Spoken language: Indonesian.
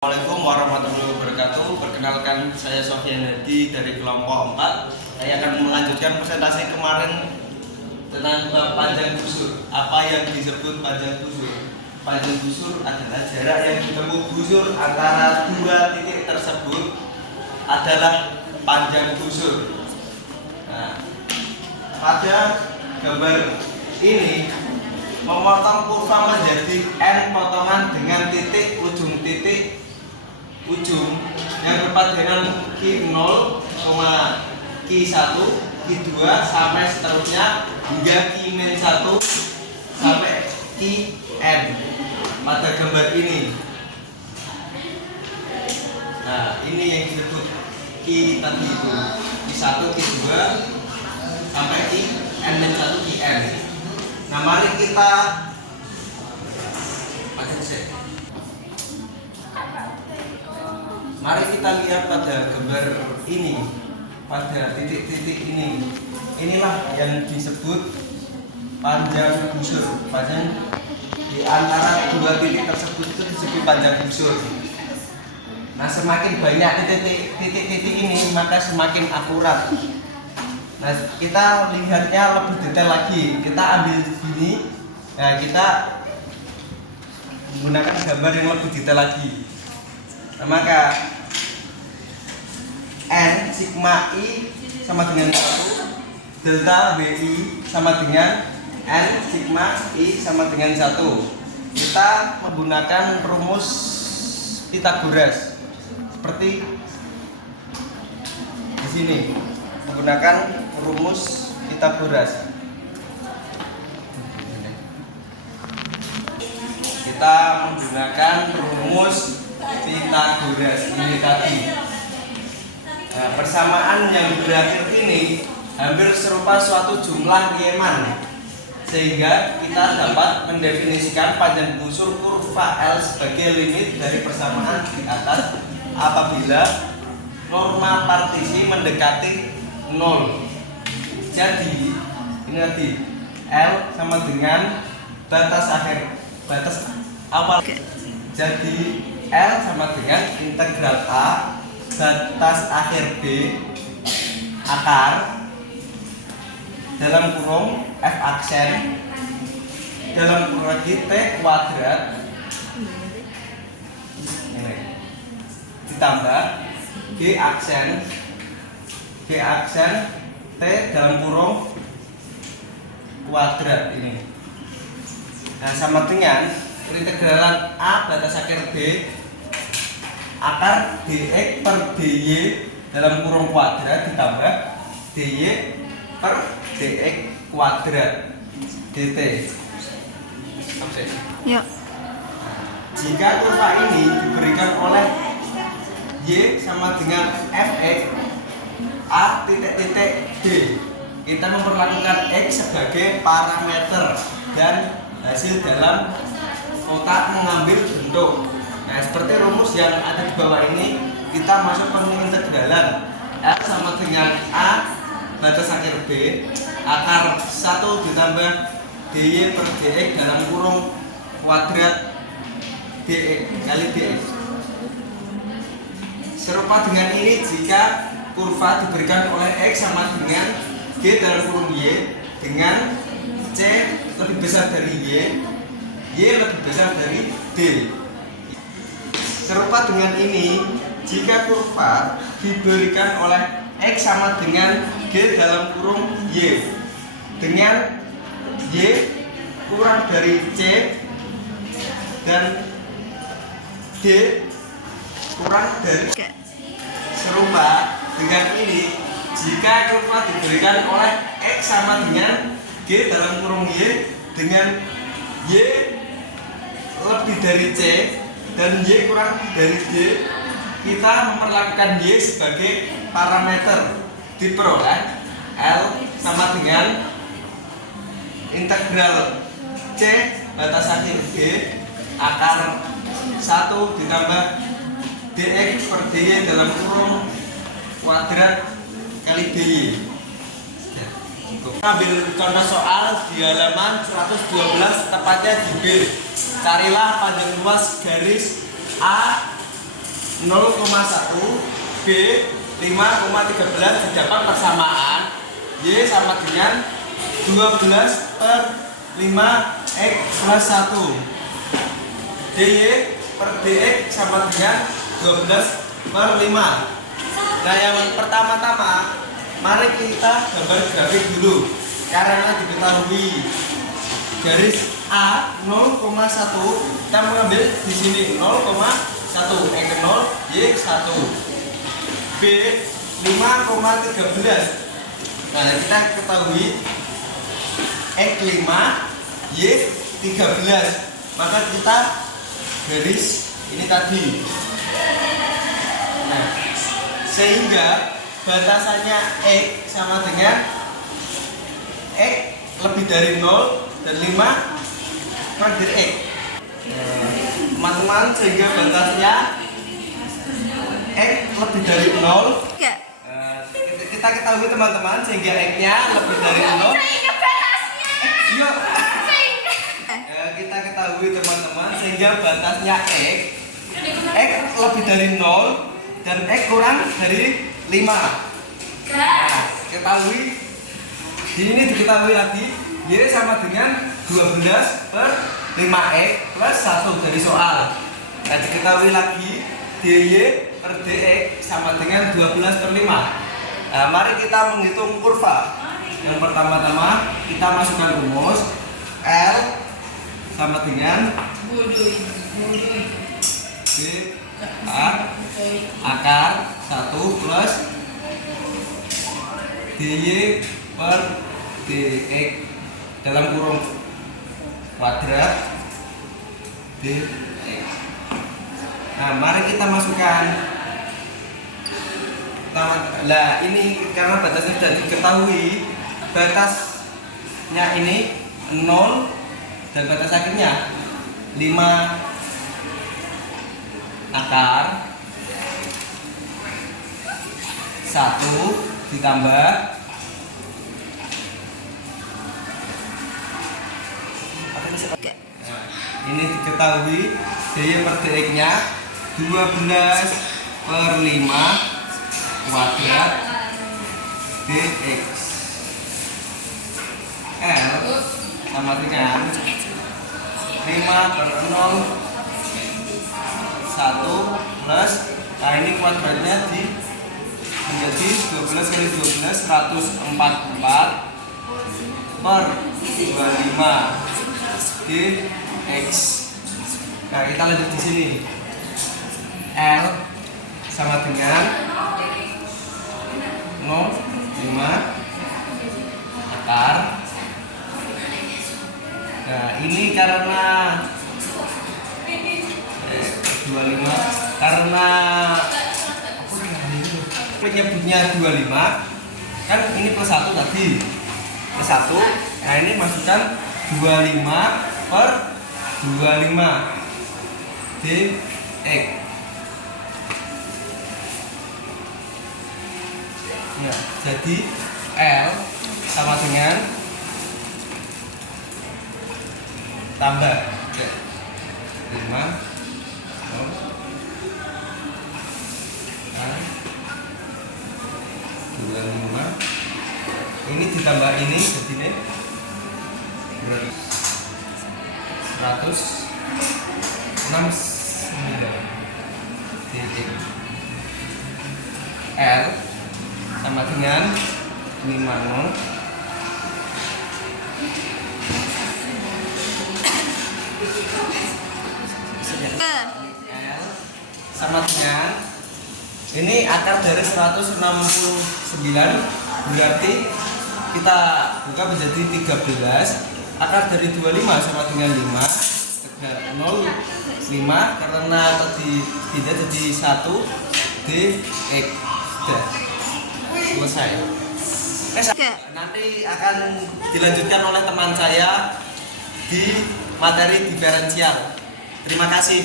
Assalamualaikum warahmatullahi wabarakatuh. Perkenalkan, saya Sofyan Hadi dari kelompok 4. Saya akan melanjutkan presentasi kemarin tentang panjang busur. Apa yang disebut panjang busur? Panjang busur adalah jarak yang ditempuh busur antara dua titik tersebut adalah panjang busur. Nah, pada gambar ini memotong kurva menjadi n potongan dengan titik ujung yang berpadu Q0, Q1, Q2 sampai seterusnya hingga Q-1 sampai Qn pada gambar ini. Nah, ini yang disebut Q tadi itu Q1, Q2 sampai Qn-1, Qn. Nah, mari kita lihat pada gambar ini, pada titik-titik ini. Inilah yang disebut panjang busur. Panjang di antara dua titik tersebut itu disebut panjang busur. Nah, semakin banyak titik-titik ini, maka semakin akurat. Nah, kita lihatnya lebih detail lagi. Kita ambil sini. Nah, kita menggunakan gambar yang lebih detail lagi. Nah, maka N sigma I sama dengan 1, delta BI sama dengan N sigma I sama dengan 1. Kita menggunakan rumus Pythagoras seperti di sini, menggunakan rumus Pythagoras. Kita menggunakan rumus Pythagoras ini tadi. Nah, persamaan yang berakhir ini hampir serupa suatu jumlah Riemann, sehingga kita dapat mendefinisikan panjang busur kurva L sebagai limit dari persamaan di atas apabila norma partisi mendekati 0. Jadi ini tadi L sama dengan batas awal. Jadi L sama dengan integral A batas akhir B akar dalam kurung F aksen dalam kurung lagi T kuadrat ini ditambah G aksen T dalam kurung kuadrat ini. Nah, sama dengan integralan A batas akhir B akar dx per dy dalam kurung kuadrat ditambah dy per dx kuadrat dt. Oke. Ya. Jika kurva ini diberikan oleh y sama dengan fx a titik-titik d, kita memperlakukan x sebagai parameter dan hasil dalam kotak mengambil bentuk. Nah, seperti rumus yang ada di bawah ini, kita masuk ke integralan L sama dengan A batas akhir B akar 1 ditambah dy per dx dalam kurung kuadrat dx kali dx. Serupa dengan ini jika kurva diberikan oleh x sama dengan g dalam kurung y dengan c lebih besar dari y lebih besar dari d. Serupa dengan ini jika kurva diberikan oleh x sama dengan g dalam kurung y dengan y kurang dari c dan d kurang dari. Serupa dengan ini jika kurva diberikan oleh x sama dengan g dalam kurung y dengan y lebih dari c dan y kurang dari d, kita memperlakukan y sebagai parameter. Diperoleh L sama dengan integral c batas akhir b akar 1 ditambah dx per dy dalam kurung kuadrat kali dy. Ambil contoh soal di halaman 112, tepatnya di B. Carilah panjang luas garis A 0,1, B 5,13 didapat persamaan Y sama dengan 12/5X plus 1. DY per DX sama dengan 12/5. Nah, yang pertama-tama mari kita gambar grafik dulu karena diketahui garis A 0,1 kita mengambil di sini 0,1 X 0 Y 1, B 5,13. Nah, kita ketahui X 5 Y 13, maka kita garis ini tadi. Nah, sehingga batasannya X sama dengan X lebih dari 0 dan 5 per X. Teman-teman, sehingga batasnya X lebih dari 0. Kita ketahui teman-teman, sehingga X-nya lebih dari 0. Yuk. Kita ketahui teman-teman, sehingga batasnya X lebih dari 0 dan X kurang dari 5. Nah, ketahui ini diketahui lagi Y sama dengan 12/5X plus 1 dari soal. Nah, diketahui lagi DY per DX sama dengan 12/5. Nah, mari kita menghitung kurva. Yang pertama-tama kita masukkan rumus L sama dengan B akar 1 plus DY per DX dalam kurung kuadrat DX. Nah, mari kita masukkan. Nah, ini karena batasnya sudah diketahui, batasnya ini 0 dan batas akhirnya 5 akar 1 ditambah ini diketahui DY per DX nya 12/5 kuadrat DX. L sama dengan 5/0 1 plus, nah ini kuadratnya menjadi 12 kali 12 144 per 25 dx. Nah, kita lanjut di sini. L sama dengan 0,5 akar. Nah, ini karena 25 karena penyebutnya 25 kan ini plus 1 tadi plus 1. Nah, ini masukkan 25 per 25 dx. Ya, jadi L sama dengan tambah 5 25 ini ditambah ini jadi ini 169 dx. L sama dengan 50 L sama dengan ini akar dari 169, berarti kita buka menjadi 13. Akar dari 25 sama dengan 5 0 5 karena tadi tidak jadi 1 dx. Sudah selesai. Nanti akan dilanjutkan oleh teman saya di materi diferensial. Terima kasih.